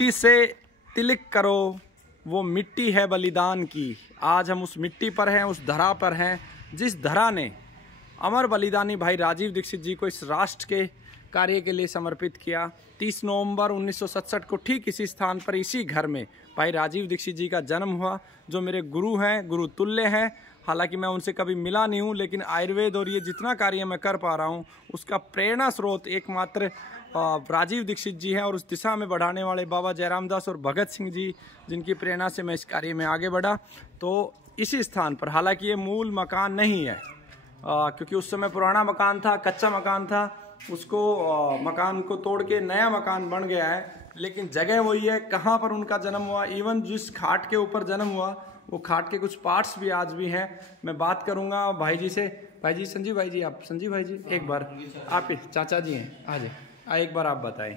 मिट्टी से तिलक करो, वो मिट्टी है बलिदान की। आज हम उस मिट्टी पर हैं, उस धरा पर हैं जिस धरा ने अमर बलिदानी भाई राजीव दीक्षित जी को इस राष्ट्र के कार्य के लिए समर्पित किया। 30 नवंबर 1967 को ठीक इसी स्थान पर, इसी घर में भाई राजीव दीक्षित जी का जन्म हुआ, जो मेरे गुरु हैं, गुरु तुल्य हैं। हालांकि मैं उनसे कभी मिला नहीं हूं, लेकिन आयुर्वेद और ये जितना कार्य मैं कर पा रहा हूं उसका प्रेरणा स्रोत एकमात्र राजीव दीक्षित जी हैं, और उस दिशा में बढ़ाने वाले बाबा जयराम दास और भगत सिंह जी, जिनकी प्रेरणा से मैं इस कार्य में आगे बढ़ा। तो इसी स्थान पर, हालांकि ये मूल मकान नहीं है, क्योंकि उस समय पुराना मकान था, कच्चा मकान था, उसको मकान को तोड़ के नया मकान बन गया है, लेकिन जगह वही है। कहाँ पर उनका जन्म हुआ, इवन जिस खाट के ऊपर जन्म हुआ, वो खाट के कुछ पार्ट्स भी आज भी हैं। मैं बात करूंगा भाई जी से। भाई जी, संजीव भाई जी, आप संजीव भाई जी एक बार, आप चाचा जी हैं, आ जाए, एक बार आप बताएं।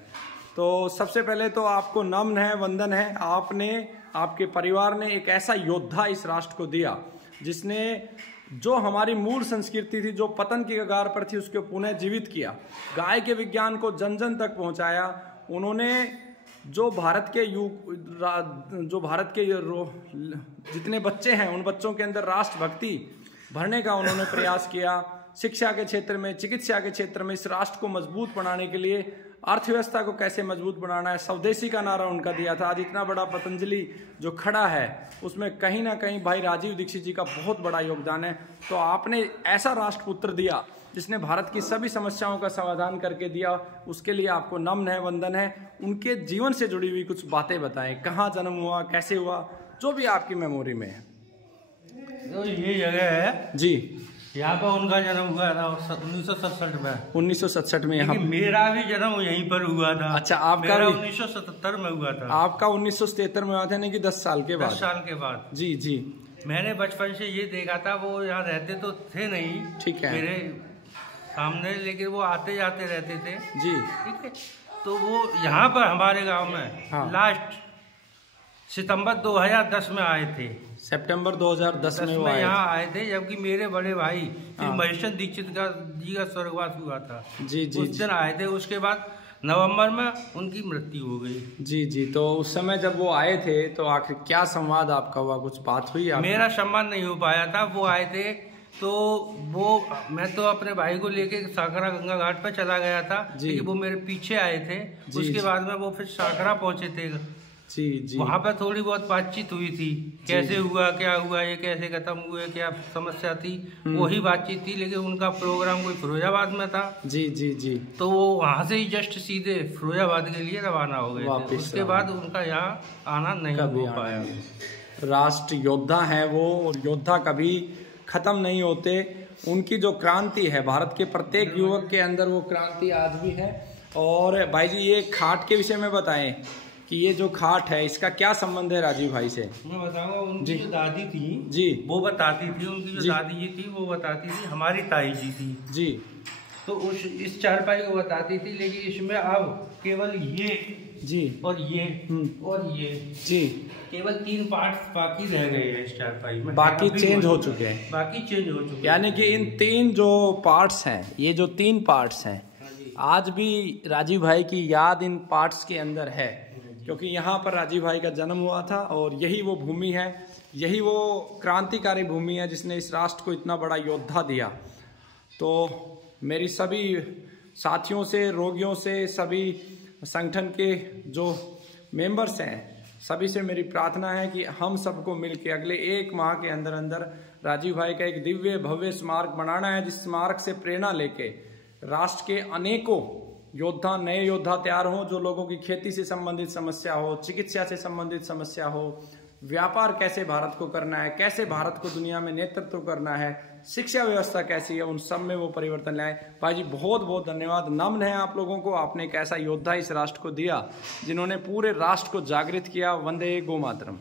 तो सबसे पहले तो आपको नमन है, वंदन है। आपने, आपके परिवार ने एक ऐसा योद्धा इस राष्ट्र को दिया जिसने जो हमारी मूल संस्कृति थी, जो पतन की कगार पर थी, उसको पुनः जीवित किया। गाय के विज्ञान को जन जन तक पहुंचाया। उन्होंने जो भारत के जितने बच्चे हैं, उन बच्चों के अंदर राष्ट्रभक्ति भरने का उन्होंने प्रयास किया। शिक्षा के क्षेत्र में, चिकित्सा के क्षेत्र में इस राष्ट्र को मजबूत बनाने के लिए, अर्थव्यवस्था को कैसे मजबूत बनाना है, स्वदेशी का नारा उनका दिया था। आज इतना बड़ा पतंजलि जो खड़ा है, उसमें कहीं ना कहीं भाई राजीव दीक्षित जी का बहुत बड़ा योगदान है। तो आपने ऐसा राष्ट्रपुत्र दिया जिसने भारत की सभी समस्याओं का समाधान करके दिया, उसके लिए आपको नमन है, वंदन है। उनके जीवन से जुड़ी हुई कुछ बातें बताएं, कहाँ जन्म हुआ, कैसे हुआ, जो भी आपकी मेमोरी में है। तो ये जगह है जी, यहाँ पर उनका जन्म हुआ था 1967 में। 1967 में यहाँ मेरा भी जन्म यहीं पर हुआ था। अच्छा, आपका 1977 में हुआ था। आपका 1977 में हुआ था, यानी कि 10 साल के बाद। 10 साल के बाद जी जी। मैंने बचपन से ये देखा था, वो यहाँ रहते तो थे नहीं, ठीक है, मेरे सामने, लेकिन वो आते जाते रहते थे जी, ठीक है। तो वो यहाँ पर हमारे गाँव में लास्ट सितंबर 2010 में आए थे। सितंबर 2010 में वो यहाँ आए थे, जबकि मेरे बड़े भाई महेश्वर दीक्षित जी का स्वर्गवास हुआ था जी जी। उस दिन आए थे। उसके बाद नवंबर में उनकी मृत्यु हो गई जी जी। तो उस समय जब वो आए थे, तो आखिर क्या संवाद आपका हुआ, कुछ बात हुई? मेरा संवाद नहीं हो पाया था। वो आए थे तो मैं तो अपने भाई को लेके साखरा गंगा घाट पर चला गया था, लेकिन वो मेरे पीछे आए थे। उसके बाद में वो फिर साखरा पहुंचे थे जी जी। वहाँ पर थोड़ी बहुत बातचीत हुई थी, कैसे हुआ, क्या हुआ, ये कैसे खत्म हुए, क्या समस्या थी, वही बातचीत थी। लेकिन उनका प्रोग्राम कोई फिरोजाबाद में था जी जी जी। तो वो वहाँ से ही जस्ट सीधे फिरोजाबाद के लिए रवाना हो गए थे। उसके बाद उनका यहाँ आना नहीं हो पाया। राष्ट्र योद्धा है वो, और योद्धा कभी खत्म नहीं होते। उनकी जो क्रांति है, भारत के प्रत्येक युवक के अंदर वो क्रांति आज भी है। और भाई जी, ये खाट के विषय में बताएं कि ये जो खाट है, इसका क्या संबंध है राजीव भाई से? मैं बताऊंगा। उनकी जो दादी थी जी, वो बताती थी, उनकी जो दादी जी थी वो बताती थी, हमारी ताई जी थी जी। तो इस चारपाई को बताती थी, लेकिन इसमें अब केवल ये जी और ये जी, केवल 3 पार्ट्स बाकी रह गए हैं इस चारपाई में, बाकी चेंज हो चुके हैं। बाकी चेंज हो चुके हैं, यानी कि इन 3 जो पार्ट्स हैं, ये जो 3 पार्ट्स हैं, आज भी राजीव भाई की याद इन पार्ट्स के अंदर है, क्योंकि यहाँ पर राजीव भाई का जन्म हुआ था। और यही वो भूमि है, यही वो क्रांतिकारी भूमि है जिसने इस राष्ट्र को इतना बड़ा योद्धा दिया। तो मेरी सभी साथियों से, रोगियों से, सभी संगठन के जो मेंबर्स हैं, सभी से मेरी प्रार्थना है कि हम सबको मिलकर अगले 1 माह के अंदर अंदर राजीव भाई का एक दिव्य भव्य स्मारक बनाना है, जिस स्मारक से प्रेरणा लेके राष्ट्र के अनेकों योद्धा, नए योद्धा तैयार हो, जो लोगों की खेती से संबंधित समस्या हो, चिकित्सा से संबंधित समस्या हो, व्यापार कैसे भारत को करना है, कैसे भारत को दुनिया में नेतृत्व करना है, शिक्षा व्यवस्था कैसी है, उन सब में वो परिवर्तन लाए। भाई जी, बहुत बहुत धन्यवाद। नमन है आप लोगों को, आपने एक ऐसा योद्धा इस राष्ट्र को दिया जिन्होंने पूरे राष्ट्र को जागृत किया। वंदे गो मातरम।